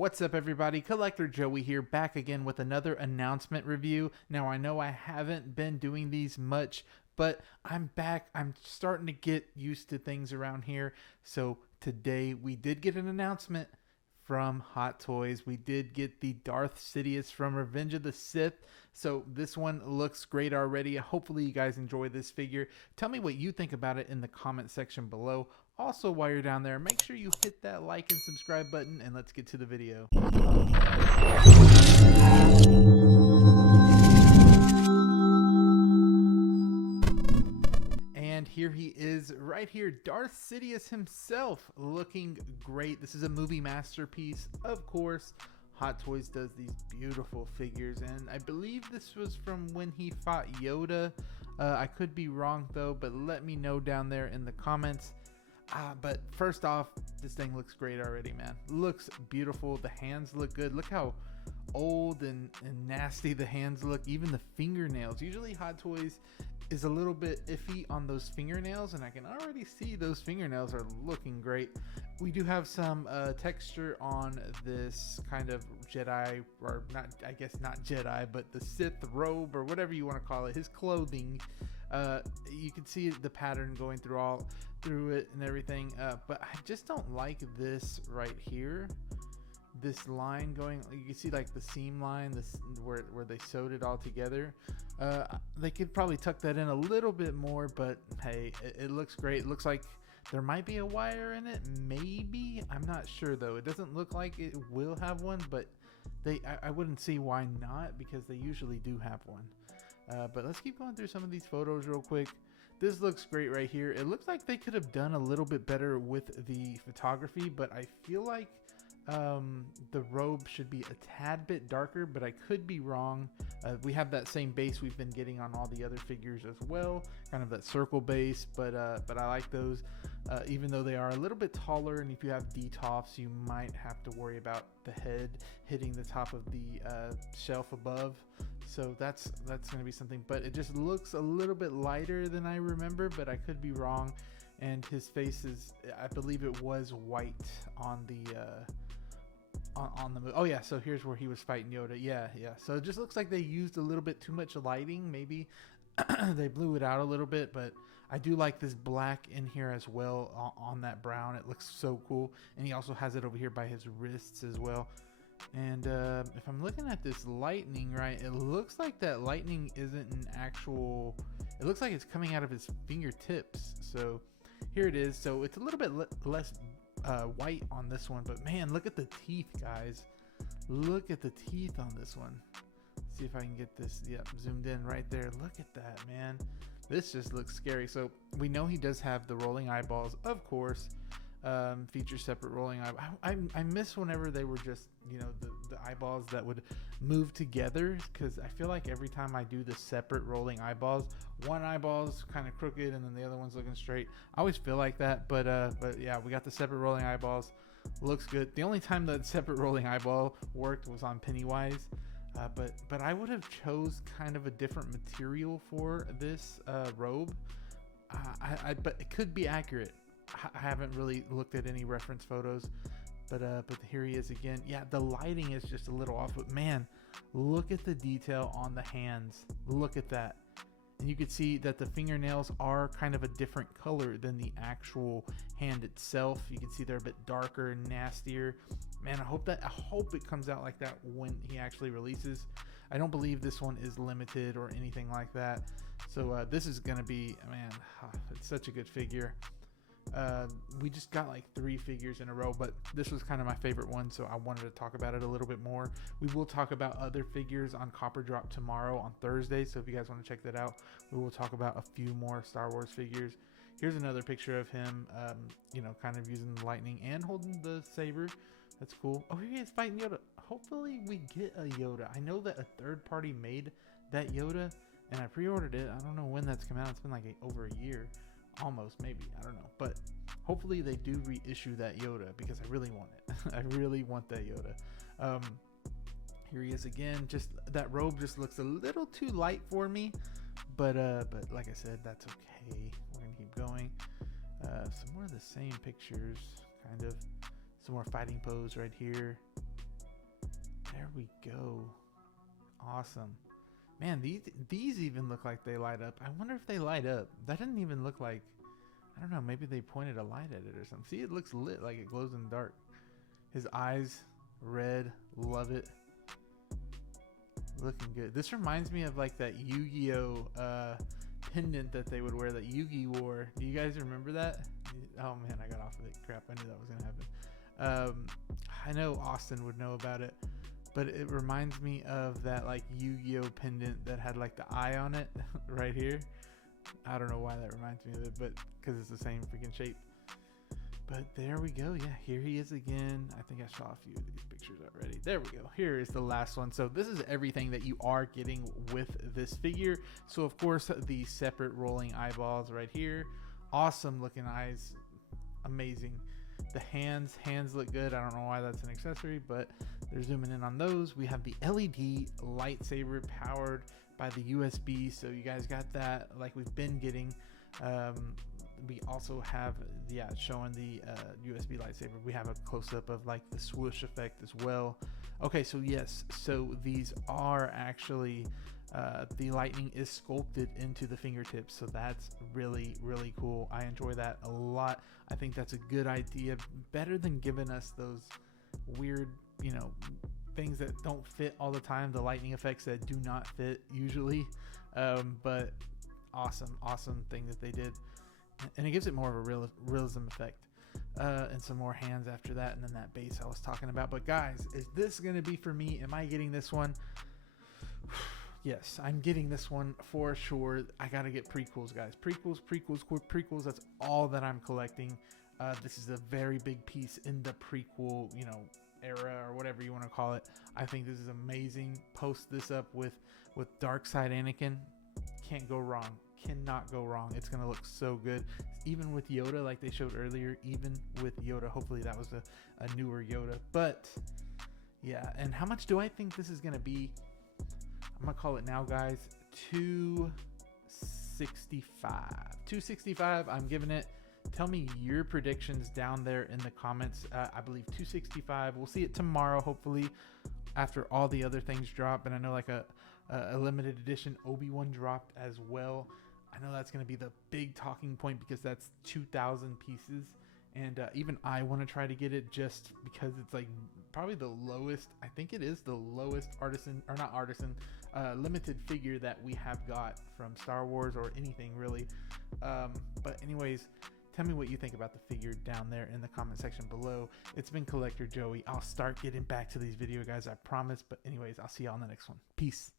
What's up, everybody? Collector Joey here, back again with another announcement review. Now, I know I haven't been doing these much, but I'm back. I'm starting to get used to things around here. So today we did get an announcement from Hot Toys. We did get the Darth Sidious from Revenge of the Sith. So this one looks great already. Hopefully you guys enjoy this figure. Tell me what you think about it in the comment section below. Also, while you're down there, make sure you hit that like and subscribe button, and let's get to the video. And here he is right here, Darth Sidious himself, looking great. This is a movie masterpiece, of course. Hot Toys does these beautiful figures, and I believe this was from when he fought Yoda. I could be wrong though, but let me know down there in the comments. But first off, this thing looks great already, man. Looks beautiful. The hands look good. Look how old and nasty the hands look. Even the fingernails. Usually Hot Toys is a little bit iffy on those fingernails, and I can already see those fingernails are looking great. We do have some texture on this kind of Jedi, or not, I guess not Jedi, but the Sith robe, or whatever you want to call it, his clothing. You can see the pattern going through it and everything, but I just don't like this right here, this line going. You can see like the seam line, this where they sewed it all together. They could probably tuck that in a little bit more, but hey, it looks great. It looks like there might be a wire in it, maybe. I'm not sure though. It doesn't look like it will have one, but I wouldn't see why not, because they usually do have one. But let's keep going through some of these photos real quick. This looks great right here. It looks like they could have done a little bit better with the photography, but I feel like the robe should be a tad bit darker, but I could be wrong. We have that same base we've been getting on all the other figures as well, kind of that circle base, but I like those, even though they are a little bit taller, and if you have D-toffs, you might have to worry about the head hitting the top of the shelf above. So that's going to be something, but it just looks a little bit lighter than I remember, but I could be wrong. And his face is, I believe it was white on the oh yeah, so here's where he was fighting Yoda. Yeah, so it just looks like they used a little bit too much lighting. Maybe they blew it out a little bit, but I do like this black in here as well on that brown. It looks so cool. And he also has it over here by his wrists as well. And if I'm looking at this lightning right, it looks like that lightning isn't an actual, it looks like it's coming out of his fingertips. So here it is. So it's a little bit less white on this one, but man, look at the teeth, guys. Look at the teeth on this one. Let's see if I can get this, yep, zoomed in right there. Look at that, man. This just looks scary. So we know he does have the rolling eyeballs, of course. Feature separate rolling eye. I miss whenever they were just, you know, the eyeballs that would move together, because I feel like every time I do the separate rolling eyeballs, one eyeball's kind of crooked and then the other one's looking straight. I always feel like that, but yeah, we got the separate rolling eyeballs. Looks good. The only time that separate rolling eyeball worked was on Pennywise, but I would have chose kind of a different material for this robe. But it could be accurate. I haven't really looked at any reference photos, but here he is again. Yeah, the lighting is just a little off, but man, look at the detail on the hands. Look at that. And you can see that the fingernails are kind of a different color than the actual hand itself. You can see they're a bit darker and nastier. Man, I hope it comes out like that when he actually releases. I don't believe this one is limited or anything like that. So this is gonna be, man, it's such a good figure. We just got like 3 figures in a row, but this was kind of my favorite one, so I wanted to talk about it a little bit more. We will talk about other figures on Copper Drop tomorrow on Thursday, so if you guys want to check that out, we will talk about a few more Star Wars figures. Here's another picture of him, you know, kind of using the lightning and holding the saber. That's cool. Oh, here he is fighting Yoda. Hopefully we get a Yoda. I know that a third party made that Yoda, and I pre-ordered it. I don't know when that's come out. It's been like over a year. Almost, maybe, I don't know, but hopefully they do reissue that Yoda, because I really want it. I really want that Yoda. Here he is again. Just that robe just looks a little too light for me, but like I said, that's okay. We're gonna keep going. Some more of the same pictures, kind of. Some more fighting pose right here. we go. Awesome. Man, these even look like they light up. I wonder if they light up. That didn't even look like, I don't know, maybe they pointed a light at it or something. See, it looks lit, like it glows in the dark. His eyes, red, love it. Looking good. This reminds me of like that Yu-Gi-Oh pendant that they would wear, that Yu-Gi wore. Do you guys remember that? Oh man, I got off of it. Crap, I knew that was gonna happen. I know Austin would know about it, but it reminds me of that like Yu-Gi-Oh pendant that had like the eye on it right here. I don't know why that reminds me of it, but because it's the same freaking shape. But there we go. Yeah, here he is again. I think I saw a few of these pictures already. There we go. Here is the last one. So this is everything that you are getting with this figure. So of course, the separate rolling eyeballs right here. Awesome looking eyes. Amazing. The hands look good. I don't know why that's an accessory, but they're zooming in on those. We have the LED lightsaber powered by the USB. So you guys got that like we've been getting. We also have, showing the USB lightsaber. We have a close-up of like the swoosh effect as well. Okay, so yes, so these are actually, the lightning is sculpted into the fingertips. So that's really, really cool. I enjoy that a lot. I think that's a good idea. Better than giving us those weird, things that don't fit all the time. The lightning effects that do not fit usually. But awesome thing that they did. And it gives it more of a realism effect, and some more hands after that, and then that base I was talking about. But guys, is this going to be for me? Am I getting this one? Yes, I'm getting this one for sure. I got to get prequels, guys. Prequels. That's all that I'm collecting. This is a very big piece in the prequel, era or whatever you want to call it. I think this is amazing. Post this up with Dark Side Anakin. Can't go wrong. Cannot go wrong. It's gonna look so good, even with Yoda, like they showed earlier. Even with Yoda, hopefully that was a newer Yoda. But yeah, and how much do I think this is gonna be? I'm gonna call it now, guys. $265. I'm giving it. Tell me your predictions down there in the comments. I believe $265. We'll see it tomorrow, hopefully, after all the other things drop. And I know like a limited edition Obi-Wan dropped as well. I know that's going to be the big talking point because that's 2,000 pieces. And even I want to try to get it just because it's like probably the lowest. I think it is the lowest limited figure that we have got from Star Wars or anything really. But anyways, tell me what you think about the figure down there in the comment section below. It's been Collector Joey. I'll start getting back to these video guys, I promise. But anyways, I'll see you on the next one. Peace.